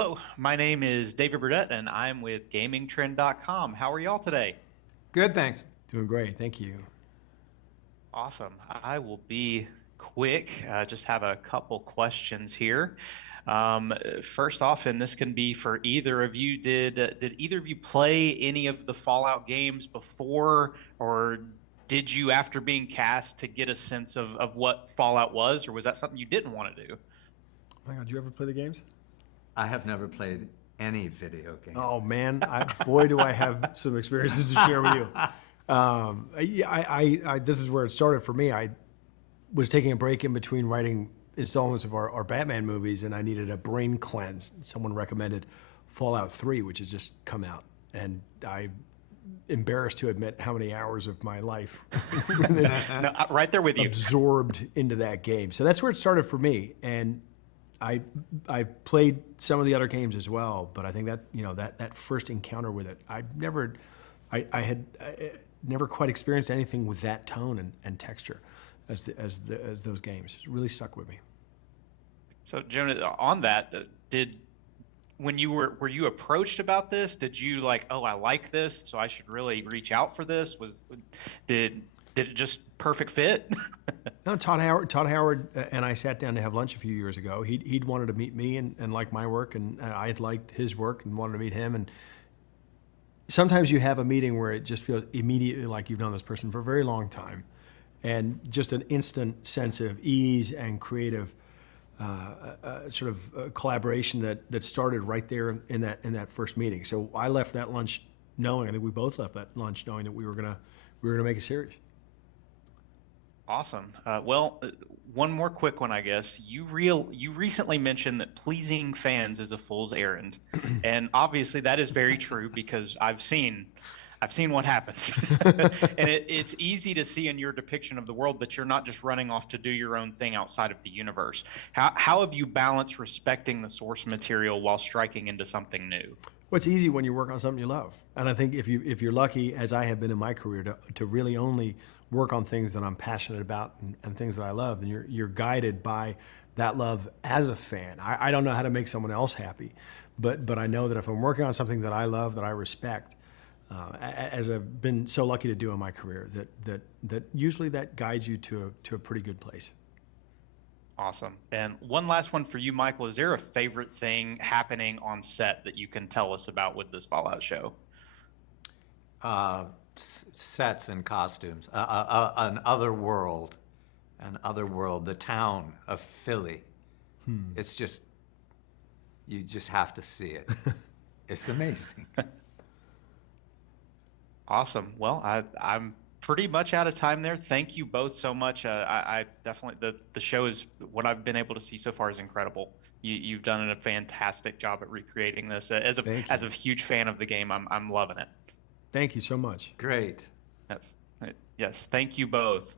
Hello, my name is David Burdett, and I'm with GamingTrend.com. How are y'all today? Good, thanks. Doing great, thank you. Awesome. I will be quick. Just have a couple questions here. First off, and this can be for either of you, did either of you play any of the Fallout games before, or did you, after being cast, to get a sense of what Fallout was, or was that something you didn't want to do? Oh my God, did you ever play the games? I have never played any video game. Oh man, boy, do I have some experiences to share with you. This is where it started for me. I was taking a break in between writing installments of our Batman movies, and I needed a brain cleanse. Someone recommended Fallout 3, which has just come out, and I'm embarrassed to admit how many hours of my life No, right there with you. absorbed into that game. So that's where it started for me, and I played some of the other games as well, but I think that that first encounter with it, I had never quite experienced anything with that tone and texture as those games. It really stuck with me. So, Jonah, on that, when were you approached about this? Did you like, oh, I like this, so I should really reach out for this? Did it just perfect fit? No, Todd Howard and I sat down to have lunch a few years ago. He'd wanted to meet me and like my work, and I had liked his work and wanted to meet him. And sometimes you have a meeting where it just feels immediately like you've known this person for a very long time, and just an instant sense of ease and creative collaboration that started right there in that first meeting. So I left that lunch knowing, I think we both left that lunch knowing that we were gonna make a series. Awesome. One more quick one, I guess. You recently mentioned that pleasing fans is a fool's errand, and obviously that is very true because I've seen what happens, and it's easy to see in your depiction of the world that you're not just running off to do your own thing outside of the universe. How have you balanced respecting the source material while striking into something new? Well, it's easy when you work on something you love, and I think if you're lucky, as I have been in my career, to really only work on things that I'm passionate about and things that I love, then you're guided by that love as a fan. I don't know how to make someone else happy, but I know that if I'm working on something that I love, that I respect, as I've been so lucky to do in my career, that usually that guides you to a pretty good place. Awesome. And one last one for you, Michael. Is there a favorite thing happening on set that you can tell us about with this Fallout show? Sets and costumes. Another world, the town of Philly. It's just, you just have to see it. It's amazing. Awesome. Well, I'm pretty much out of time there. Thank you both so much. I definitely, the show is, what I've been able to see so far is incredible. You've done a fantastic job at recreating this. As a huge fan of the game, I'm loving it. Thank you so much. Great. Yes. Yes. Thank you both.